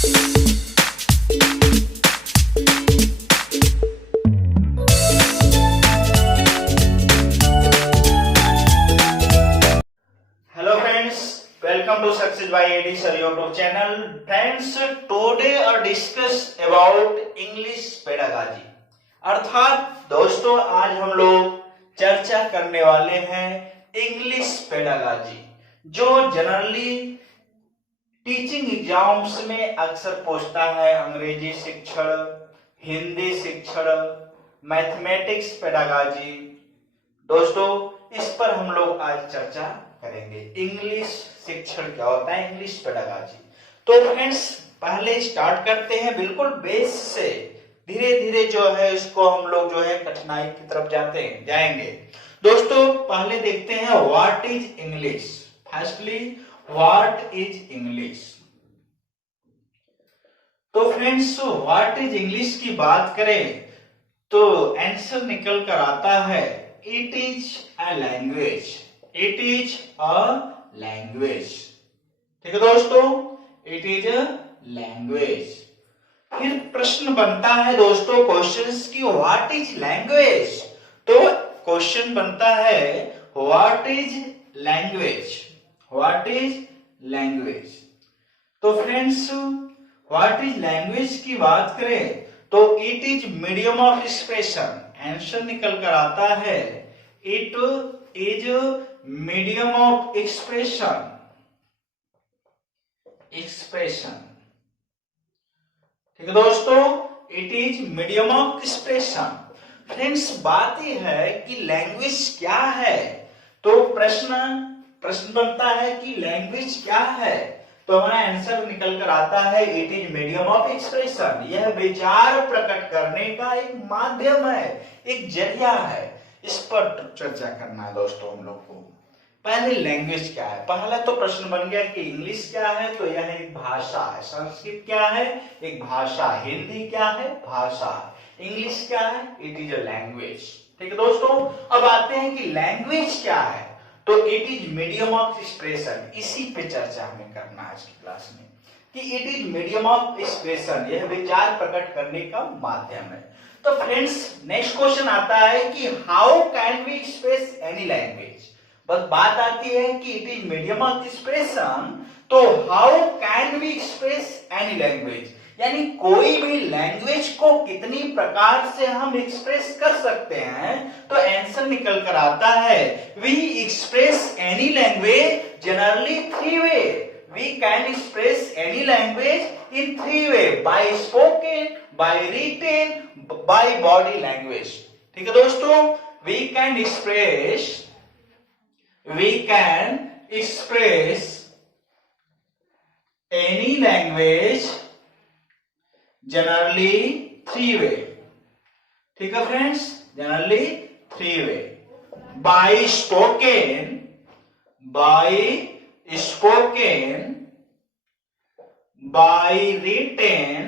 Hello friends, welcome to Success by AD Sir YouTube channel. Friends, today I discuss about English pedagogy. अर्थात दोस्तों आज हम लोग चर्चा करने वाले हैं इंग्लिश पेडागॉजी, जो जनरली टीचिंग एग्जाम्स में अक्सर पूछता है। अंग्रेजी शिक्षण, हिंदी शिक्षण, मैथमेटिक्स पेडागॉजी। दोस्तों इस पर हम लोग आज चर्चा करेंगे। इंग्लिश शिक्षण क्या होता है, इंग्लिश पेडागॉजी। तो फ्रेंड्स पहले स्टार्ट करते हैं बिल्कुल बेस से, धीरे धीरे जो है इसको हम लोग जो है कठिनाई की तरफ जाएंगे। दोस्तों पहले देखते हैं what is English. Firstly what is English. तो फ्रेंड्स व्हाट इज इंग्लिश की बात करें तो आंसर निकल कर आता है it is a language. It is a language. ठीक है दोस्तों, इट इज अ लैंग्वेज। फिर प्रश्न बनता है दोस्तों क्वेश्चंस की व्हाट इज लैंग्वेज। तो क्वेश्चन बनता है what is language. What is language. तो फ्रेंड्स व्हाट इज लैंग्वेज की बात करें तो it is medium of expression. Answer निकल कर आता है it is medium of expression. ठीक है दोस्तों, it is medium of expression. Friends बात यह है कि लैंग्वेज क्या है। तो प्रश्न बनता है कि लैंग्वेज क्या है। तो हमारा आंसर निकल कर आता है it is medium of expression. यह विचार प्रकट करने का एक माध्यम है, एक जरिया है। इस पर चर्चा करना है दोस्तों हम लोग को। पहले लैंग्वेज क्या है। पहला तो प्रश्न बन गया कि इंग्लिश क्या है, तो यह एक भाषा है। संस्कृत क्या है, एक भाषा। हिंदी क्या है, भाषा। इंग्लिश क्या है, इट इज अ लैंग्वेज। ठीक है दोस्तों, अब आते हैं कि लैंग्वेज क्या है। तो it is medium of expression. इसी पे चर्चा हमें करना है आज की क्लास में कि it is medium of expression. यह विचार प्रकट करने का माध्यम है। तो फ्रेंड्स नेक्स्ट क्वेश्चन आता है कि how can we express any language. बस बात आती है कि it is medium of expression, तो how can we express any language, यानी कोई भी लैंग्वेज को कितनी प्रकार से हम एक्सप्रेस कर सकते हैं। तो आंसर निकल कर आता है we express any language generally three way. We can express any language in three way, by spoken, by written, by body language. ठीक है दोस्तों, we can express any language generally three way. ठीक है friends, generally three way. By spoken, by written,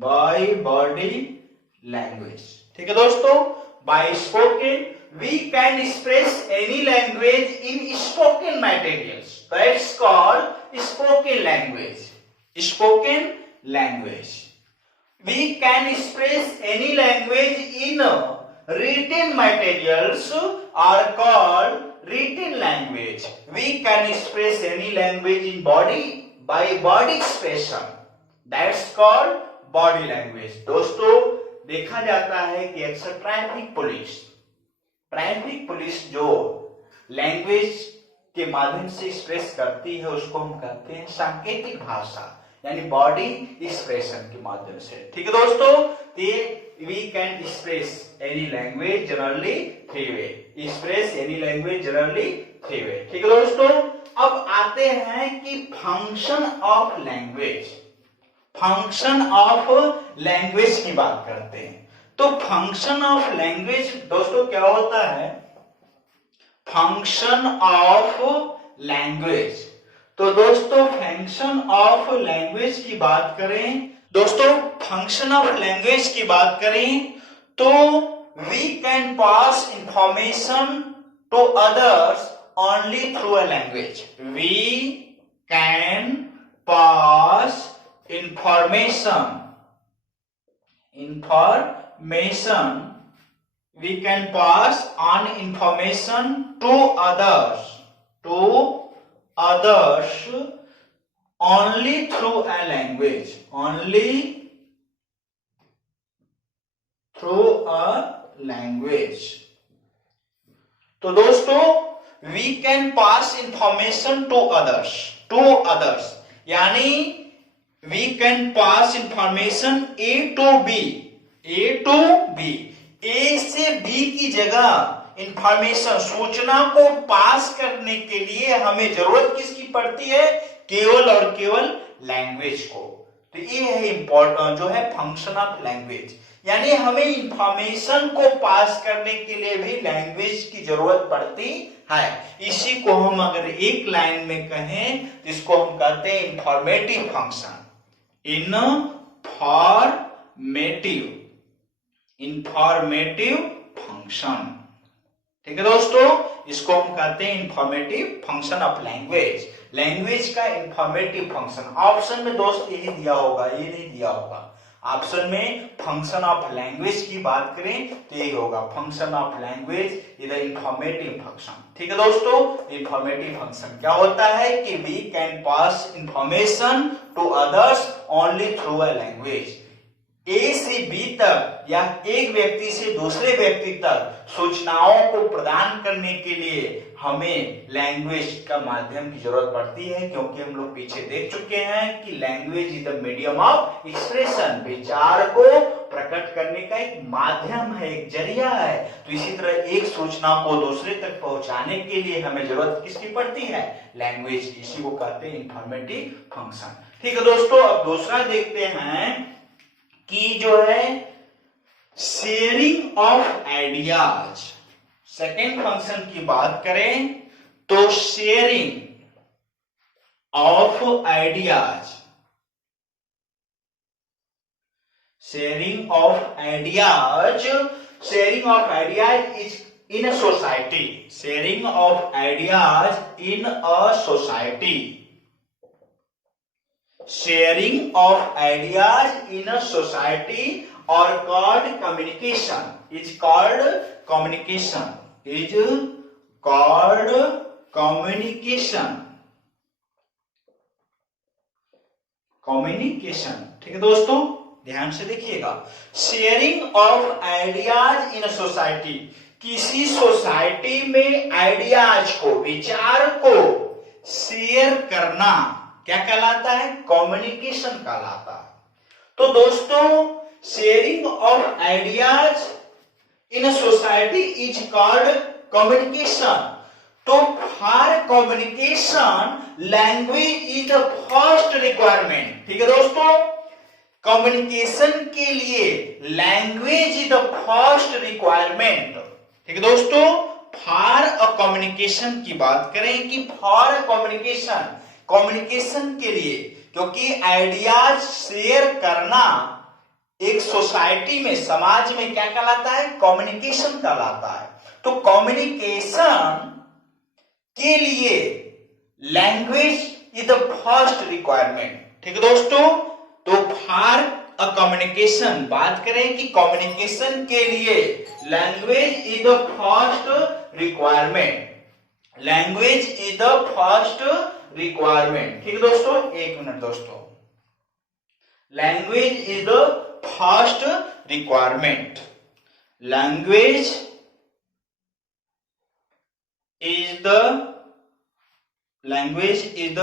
by body language. ठीक है दोस्तों, by spoken we can express any language in spoken materials. That's called spoken language. We can express any language in written materials are called written language. We can express any language in by body expression. That's called body language. दोस्तों देखा जाता है कि अक्सर traffic police जो language के माध्यम से एक्सप्रेस करती है उसको हम कहते हैं सांकेतिक भाषा, यानी बॉडी एक्सप्रेशन के माध्यम से। ठीक है दोस्तों, we can express any language generally three way. Express any language generally three way. ठीक है दोस्तों, अब आते हैं कि फंक्शन ऑफ लैंग्वेज की बात करते हैं। तो फंक्शन ऑफ लैंग्वेज दोस्तों क्या होता है। फंक्शन ऑफ लैंग्वेज, तो दोस्तों फंक्शन ऑफ लैंग्वेज की बात करें तो we can pass information to others only through a language. We can pass information. We can pass on information to others only through a language. Only through a language. तो दोस्तों we can pass information to others यानी we can pass information A to B. A से B की जगह information सूचना को पास करने के लिए हमें जरूरत किसकी पड़ती है? केवल और केवल लैंग्वेज को। तो ये है इंपॉर्टेंट जो है फंक्शन ऑफ लैंग्वेज, यानी हमें इंफॉर्मेशन को पास करने के लिए भी लैंग्वेज की जरूरत पड़ती है। इसी को हम अगर एक लाइन में कहें तो इसको हम कहते हैं इंफॉर्मेटिव फंक्शन। इंफॉर्मेटिव फंक्शन, ठीक है दोस्तों, इसको हम कहते हैं इंफॉर्मेटिव फंक्शन ऑफ लैंग्वेज का इंफॉर्मेटिव फंक्शन। ऑप्शन में दोस्त यही दिया होगा, ये नहीं दिया होगा। ऑप्शन में फंक्शन ऑफ लैंग्वेज की बात करें तो यही होगा, function of language is the informative function. ठीक है दोस्तों, इंफॉर्मेटिव फंक्शन क्या होता है कि we can pass information to others only through a language. A से बी तक या एक व्यक्ति से दूसरे व्यक्ति तक सूचनाओं को प्रदान करने के लिए हमें लैंग्वेज का माध्यम की जरूरत पड़ती है, क्योंकि हम लोग पीछे देख चुके हैं कि language is the medium of expression, विचार को प्रकट करने का एक माध्यम है, एक जरिया है। तो इसी तरह एक सूचना को दूसरे तक पहुंचाने के लिए हमें जरूरत किसकी पड़ती है? लैंग्वेज की। इसी को कहते हैं इंफॉर्मेटिव फंक्शन। ठीक है दोस्तों, अब दूसरा देखते हैं कि जो है sharing of ideas. Second function की बात करें तो sharing of ideas, sharing of ideas is in a society, sharing of ideas in a society, sharing of ideas in a society or called communication, is called communication, ठीक है दोस्तों, ध्यान से देखिएगा। Sharing of ideas in a society, किसी society में ideas को, विचार को शेयर करना क्या कहलाता है? कम्युनिकेशन कहलाता है। तो दोस्तों sharing of ideas in a society is called communication. तो for communication language is the first requirement. ठीक है दोस्तों, कम्युनिकेशन के लिए language is the first requirement. ठीक है दोस्तों, फॉर अ कम्युनिकेशन की बात करें कि फॉर अ कम्युनिकेशन के लिए, क्योंकि आइडियाज शेयर करना एक सोसाइटी में, समाज में क्या कहलाता है? कम्युनिकेशन कहलाता है। तो कम्युनिकेशन के लिए language is the first requirement. ठीक है दोस्तों, तो फॉर अ कम्युनिकेशन बात करें कि कम्युनिकेशन के लिए language is the first requirement, language is the first requirement. ठीक है दोस्तों, एक मिनट दोस्तों, language is the first requirement, language is the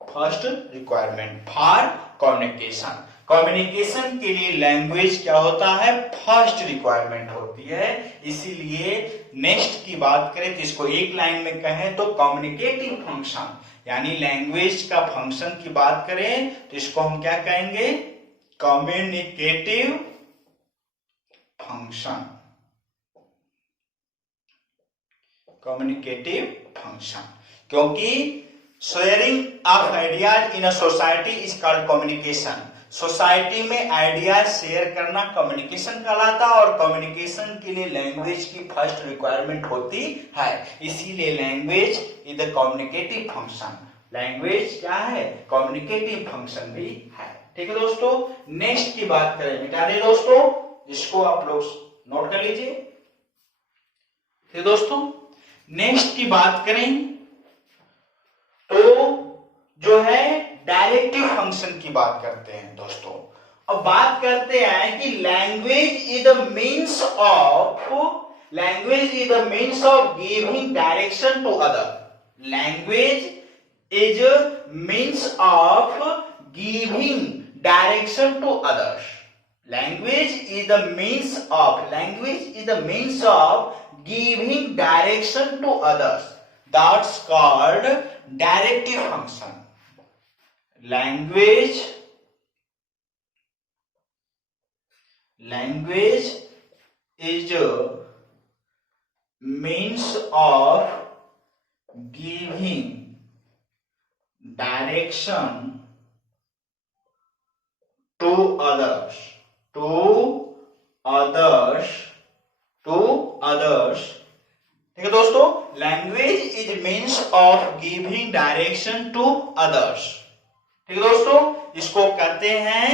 first requirement, for communication. Communication के लिए लैंग्वेज क्या होता है? फर्स्ट रिक्वायरमेंट होती है। इसीलिए नेक्स्ट की बात करें तो इसको एक लाइन में कहें तो कम्युनिकेटिव फंक्शन, यानी लैंग्वेज का फंक्शन की बात करें तो इसको हम क्या कहेंगे? कम्युनिकेटिव फंक्शन, क्योंकि sharing of ideas in a society is called communication. Society में आइडिया शेयर करना कम्युनिकेशन कहलाता है, और कम्युनिकेशन के लिए लैंग्वेज की फर्स्ट रिक्वायरमेंट होती है, इसीलिए language is the communicative function. Language क्या है? कम्युनिकेटिव फंक्शन भी है। ठीक है दोस्तों, नेक्स्ट की बात करें, मिटा दे दोस्तों, इसको आप लोग नोट कर लीजिए। ठीक दोस्तों, नेक्स्ट की बात करें तो जो है डायरेक्टिव फंक्शन की बात करते हैं दोस्तों। अब बात करते हैं कि language is the means of giving direction to other. Language is means of giving direction to others. Language is the means of giving direction to others. That's called directive function. Language is a means of giving direction to others. ठीक है दोस्तों, language is means of giving direction to others. ठीक है दोस्तों, इसको कहते हैं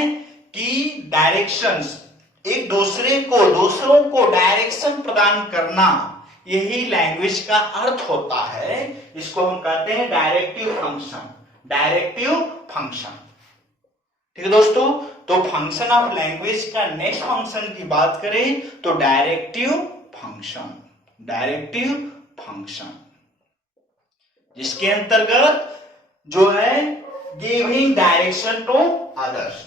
कि डायरेक्शंस, एक दूसरों को डायरेक्शन प्रदान करना, यही लैंग्वेज का अर्थ होता है। इसको हम कहते हैं डायरेक्टिव फंक्शन। ठीक है दोस्तों, तो फंक्शन ऑफ लैंग्वेज का नेक्स्ट फंक्शन की बात करें तो डायरेक्टिव फंक्शन, जिसके अंतर्गत जो है giving direction to others.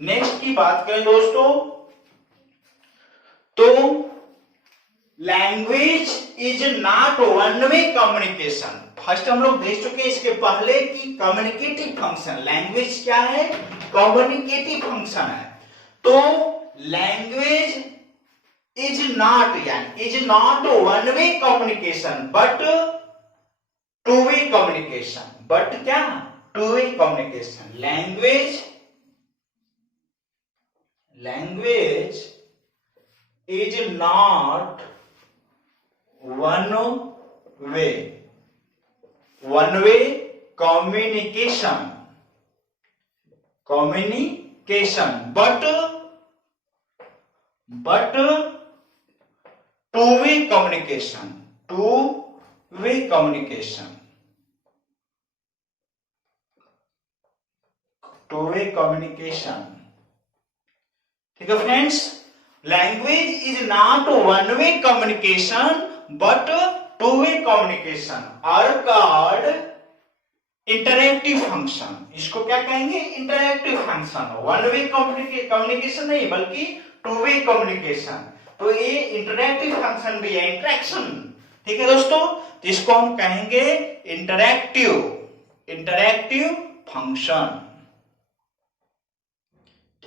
Next की बात करें दोस्तों तो language is not one way communication. First हम लोग देख चुके हैं इसके पहले कि कम्युनिकेटिव फंक्शन, लैंग्वेज क्या है? कम्युनिकेटिव फंक्शन है। तो language is not one way communication but two way communication. But क्या? Two way communication. Language is not one way communication but two-way communication। ठीक है friends, language is not one way communication but two way communication are called interactive function. इसको क्या कहेंगे? Interactive function. One way communication नहीं बल्कि to way communication. तो ये interactive function भी है, इंटरेक्शन। ठीक है दोस्तों, तो इसको हम कहेंगे इंटरैक्टिव फंक्शन।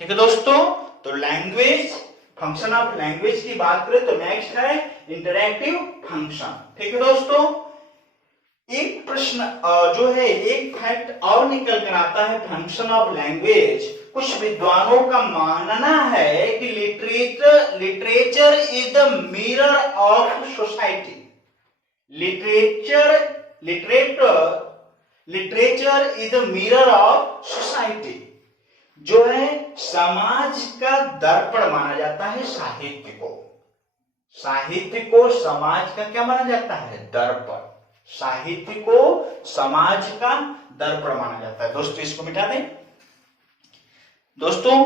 ठीक है दोस्तों, तो लैंग्वेज, फंक्शन ऑफ लैंग्वेज की बात करें तो नेक्स्ट है इंटरैक्टिव फंक्शन। ठीक है दोस्तों, एक प्रश्न जो है, एक फैक्ट और निकल कर आता है फंक्शन ऑफ लैंग्वेज। कुछ विद्वानों का मानना है कि literature is the mirror of society. Literature is the mirror of society. जो है समाज का दर्पण माना जाता है साहित्य को समाज का क्या माना जाता है? दर्पण। साहित्य को समाज का दर्पण माना जाता है। दोस्तों इसको मिटा दें। दोस्तों,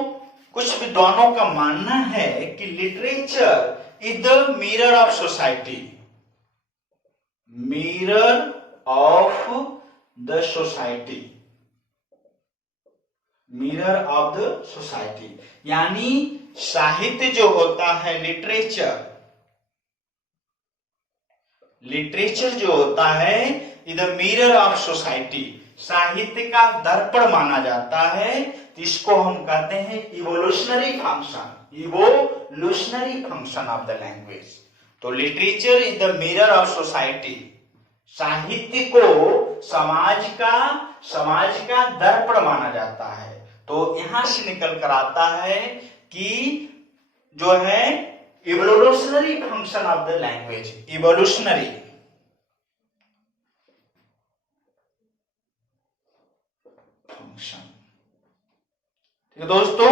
कुछ विद्वानों का मानना है कि literature is the mirror of society. Mirror of the society, यानी साहित्य जो होता है, लिटरेचर जो होता है is the mirror of society, साहित्य का दर्पण माना जाता है। तो इसको हम कहते हैं evolutionary function of the language. तो literature is the mirror of society, साहित्य को समाज का समाज का दर्पण माना जाता है। तो यहां से निकल कर आता है कि जो है evolutionary function of the language, evolutionary function. ठीक है दोस्तों,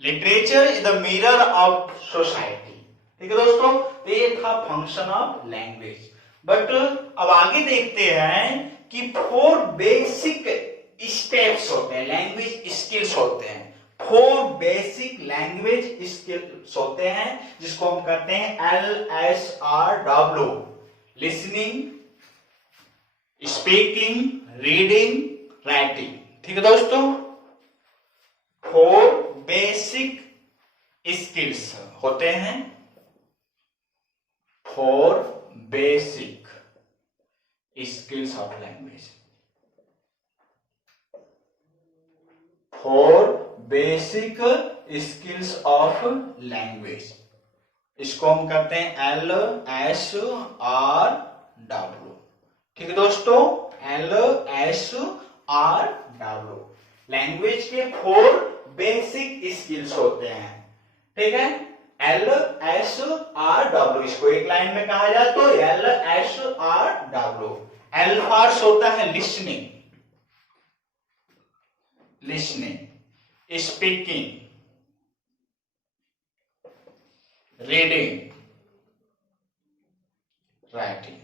literature is the mirror of society. ठीक है दोस्तों, ये था फंक्शन ऑफ लैंग्वेज। बट अब आगे देखते हैं कि 4 बेसिक स्टेप्स होते हैं, लैंग्वेज स्किल्स होते हैं। 4 बेसिक लैंग्वेज स्किल्स होते हैं जिसको हम कहते हैं LSRW, listening, speaking, reading, writing. ठीक है दोस्तों, 4 बेसिक स्किल्स होते हैं, 4 basic skills of language, 4 basic skills of language. इसको हम कहते हैं LSRW। ठीक है दोस्तों, LSRW। लैंग्वेज के 4 बेसिक स्किल्स होते हैं। ठीक है, LSRW, इसको एक लाइन में कहा जाए तो LSRW। L फॉर होता है listening, listening, speaking, reading, writing.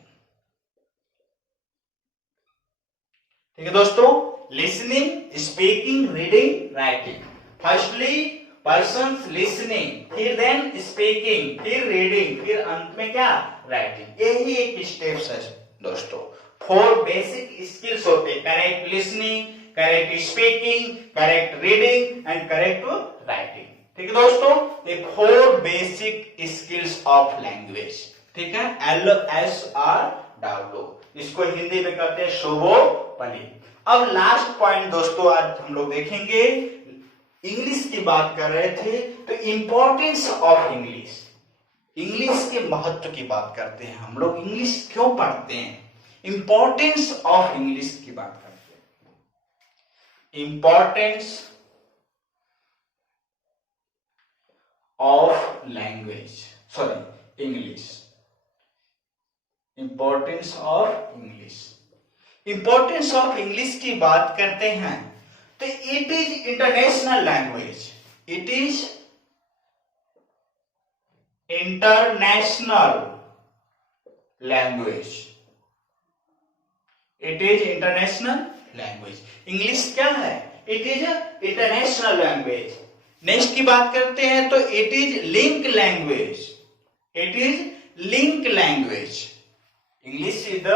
ठीक है दोस्तों, listening, speaking, reading, writing. Firstly persons listening, फिर देन स्पीकिंग, फिर रीडिंग, फिर अंत में क्या, राइटिंग। यही एक स्टेप्स है दोस्तों। 4 बेसिक स्किल्स होते हैं, correct listening, correct speaking, correct reading and correct writing. ठीक है दोस्तों, ये 4 बेसिक स्किल्स ऑफ लैंग्वेज। ठीक है, LSRW, इसको हिंदी में कहते हैं शुभोपली। अब लास्ट पॉइंट दोस्तों आज हम लोग देखेंगे, इंग्लिश की बात कर रहे थे तो इंपॉर्टेंस ऑफ इंग्लिश, इंग्लिश के महत्व की बात करते हैं हम लोग। इंग्लिश क्यों पढ़ते हैं, इंपॉर्टेंस ऑफ इंग्लिश की बात करते हैं। Importance of language, sorry English, importance of English. Importance of English की बात करते हैं तो it is international language, it is international language, it is international language. English क्या है, it is international language. Next की बात करते हैं तो it is link language, it is link language. English is the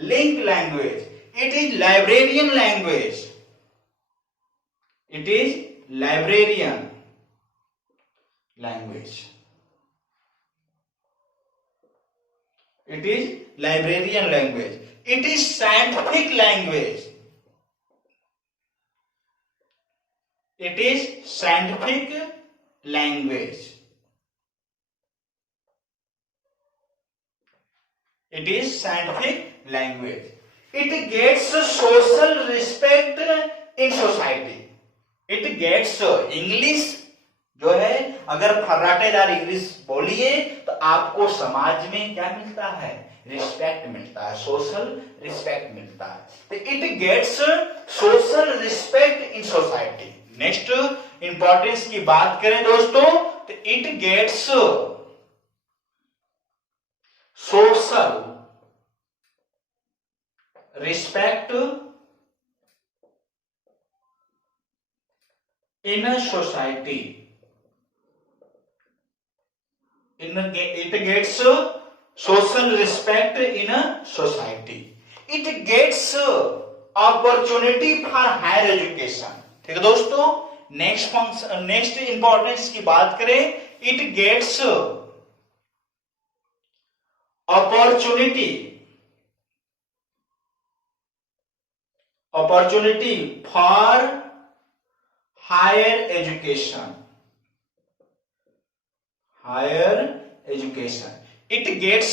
link language. It is librarian language, it is librarian language, it is librarian language. It is scientific language, it is scientific language, it is scientific language. It gets social respect in society. It gets, English जो है अगर फर्राटेदार English बोलिए तो आपको समाज में क्या मिलता है, रिस्पेक्ट मिलता है, सोशल रिस्पेक्ट मिलता है। तो it gets social respect in society. Next importance की बात करें दोस्तों तो it gets social respect in a society, it gets social respect in a society. It gets opportunity for higher education. ठीक है दोस्तों, नेक्स्ट फंक्शन, नेक्स्ट इंपॉर्टेंस की बात करें, it gets opportunity, opportunity for higher education, higher education. It gets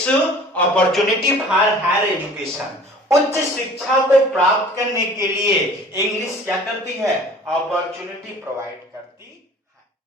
opportunity for higher education. उच्च शिक्षा को प्राप्त करने के लिए इंग्लिश क्या करती है? अपॉर्चुनिटी प्रोवाइड करती